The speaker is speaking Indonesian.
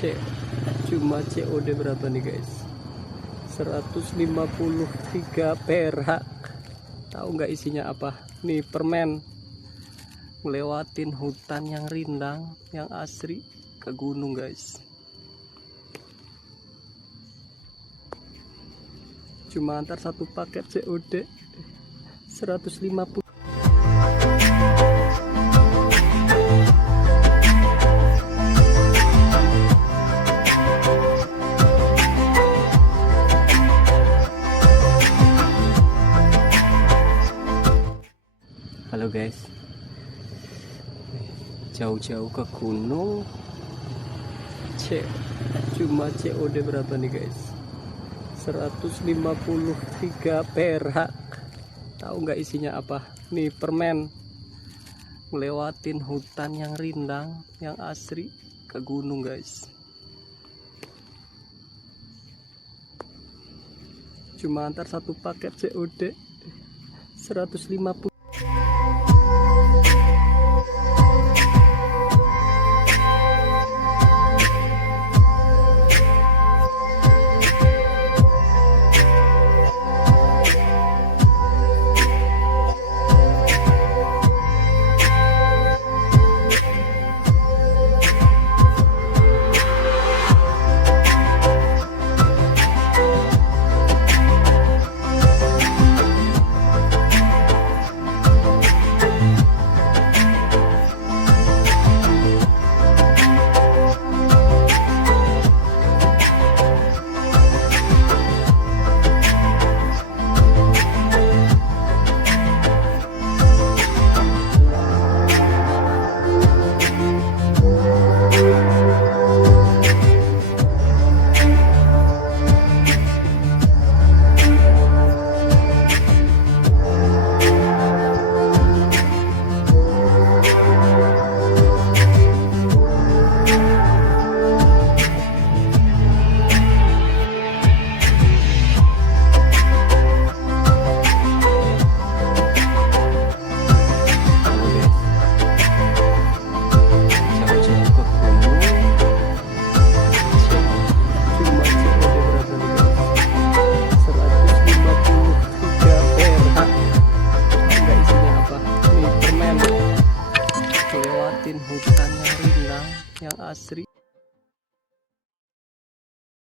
C cuma COD berapa nih guys, 153 perak. Tahu nggak isinya apa nih? Permen. Ngelewatin hutan yang rindang yang asri ke gunung guys, cuma antar satu paket COD 150. Halo guys, jauh-jauh ke gunung cuma COD berapa nih guys, 153 perak. Tahu nggak isinya apa nih? Permen. Ngelewatin hutan yang rindang yang asri ke gunung guys, cuma antar satu paket COD 150.